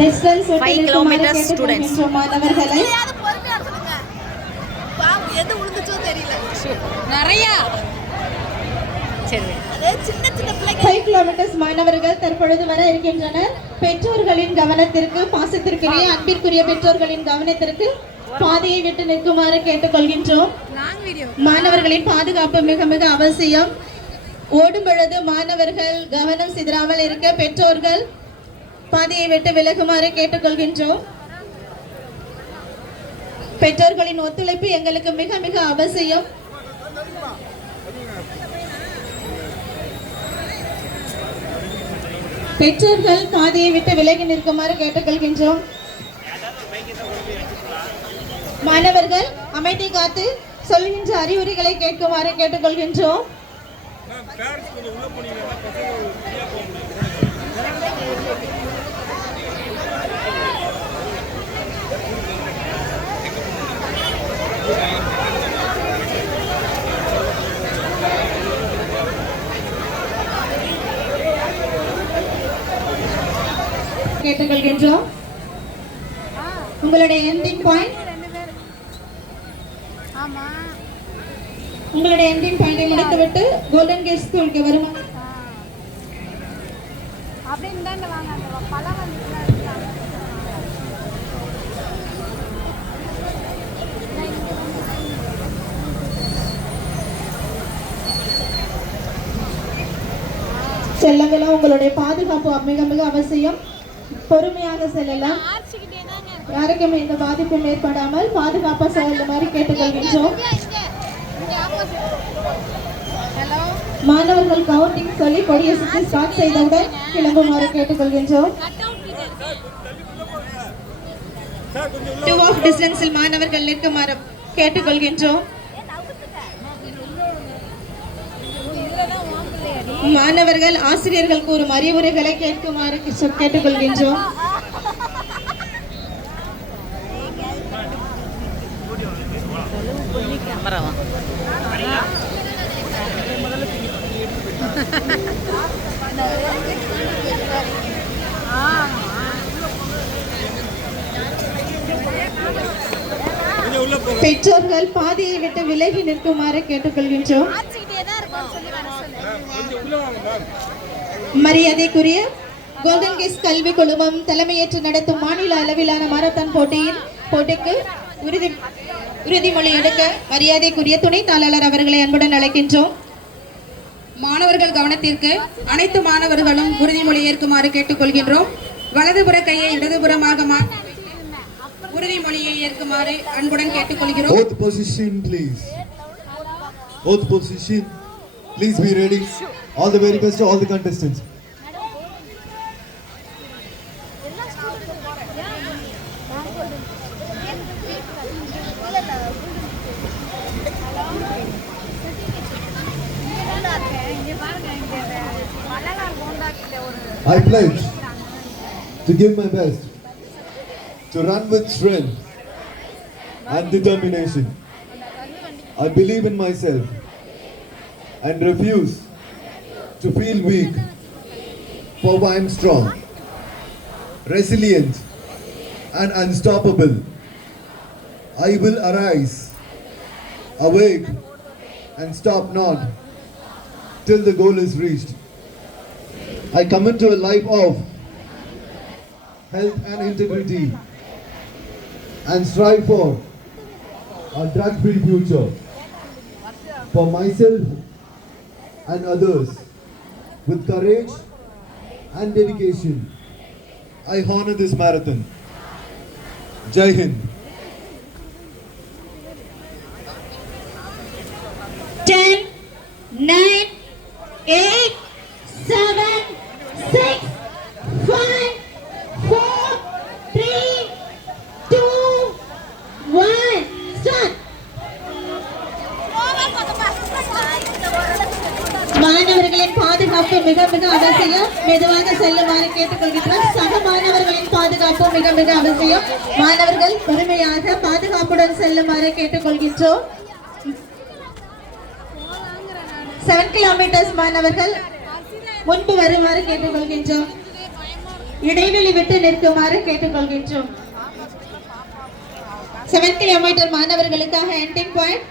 Distance 5 kilometers students. மாணவர்களை நிறையா சரி 5 kilometers மாணவர்கள் தற்பொழுது வர இருக்கின்றனர். பெற்றோர்களின் கவனத்திற்கு, பாசத்திற்குரிய அன்பிற்குரிய பெற்றோர்களின் கவனத்திற்கு பாதையை விட்டு நிற்குமாறு கேட்டுக்கொள்கின்றோம். மாணவர்களின் பாதுகாப்பு மிக மிக அவசியம். ஓடும் பொழுது மாணவர்கள் கவனம் சிதறாமல் இருக்க பெற்றோர்கள் பாதையை விட்டு விலகுமாறு கேட்டுக்கொள்கின்றோம். பெற்றோர்களின் ஒத்துழைப்பு எங்களுக்கு மிக மிக அவசியம். பெற்றோர்கள் பாதையை விட்டு விலகி நிற்குமாறு கேட்டுக்கொள்கின்றோம். மாணவர்கள் அமைதி காத்து சொல்கின்ற அறிவுரைகளை கேட்குமாறு கேட்டுக்கொள்கின்றோம். கேட்டுக்கொள்கின்றோம். உங்களுடைய எண்டிங் பாயிண்ட் உங்களுடைய எண்டிங் பாயிண்டை முடித்துவிட்டு கோல்டன் கேட் ஸ்கூலுக்கு வருமா? செல்லங்களும் உங்களுடைய பாதுகாப்பு மிக மிக அவசியம். பொறுமையாக செல்லலாம். யாருக்குமே இந்த பாதிப்பும் ஏற்படாமல் பாதுகாப்பா செல்லுமாறு கேட்டுக்கொள்கின்றோம். மாணவர்கள் கவுண்டிங் சொல்லி கொடியை சுற்றி ஸ்டார்ட் செய்தவுடன் கிளம்புமாறு கேட்டுக்கொள்கின்றோம். 2 ஆஃப் டிஸ்டன்ஸில் மாணவர்கள் நிற்குமாறு கேட்டுக்கொள்கின்றோம். மாணவர்கள் ஆசிரியர்கள் கூறும் அறிவுரைகளை கேட்குமாறு கேட்டுக்கொள்கின்றோம். பெற்றோர்கள் பாதையை விட்டு விலகி நிற்குமாறு கேட்டுக்கொள்கின்றோம். மரியாதைக்குரிய கோல்டன் கேஸ் கல்வி குழுமம் தலைமையேற்று நடத்தும் மாநில அளவிலான மாரத்தான் போட்டிக்கு உறுதிமொழி எடுக்க மரியாதைக்குரிய துணை தாளர் அவர்களை அன்புடன் அழைக்கின்றோம். மாணவர்கள் கவனத்திற்கு, அனைத்து மாணவர்களும் உறுதிமொழி ஏற்குமாறு கேட்டுக்கொள்கின்றோம். வலதுபுற கையை இடதுபுறமாக உறுதிமொழியை ஏற்குமாறு அன்புடன் கேட்டுக்கொள்கிறோம். Oath position, please. Oath position. Please be ready. All the very best to all the contestants. I pledge to give my best, to run with strength and determination. I believe in myself and refuse to feel weak, for I am strong, resilient and unstoppable. I will arise, awake and stop not till the goal is reached. I commit to a life of health and integrity and strive for a drug-free future for myself and others. With courage and dedication, I honor this marathon. Jai Hind. 10, 9, 8, 7, 6, 5, 4, 3, 2, 1, start. மாணவர்களின் பாதுகாப்பு மிக மிக அவசியம். மெதுவாக செல்லுமாறு கேட்டுக்கொள்கிறோம். சக மாணவர்களின் பாதுகாப்பு மிக மிக அவசியம். மாணவர்கள் பொறுமையாக பாதுகாப்புடன் செல்லுமாறு கேட்டுக்கொள்கின்றோம். 7 kilometers மாணவர்கள் முன்பு வருமாறு கேட்டுக்கொள்கின்றோம். இடைவெளி விட்டு நிற்குமாறு கேட்டுக்கொள்கின்றோம். 7 கிலோமீட்டர் மாணவர்களுக்காக எண்டிங் பாயிண்ட்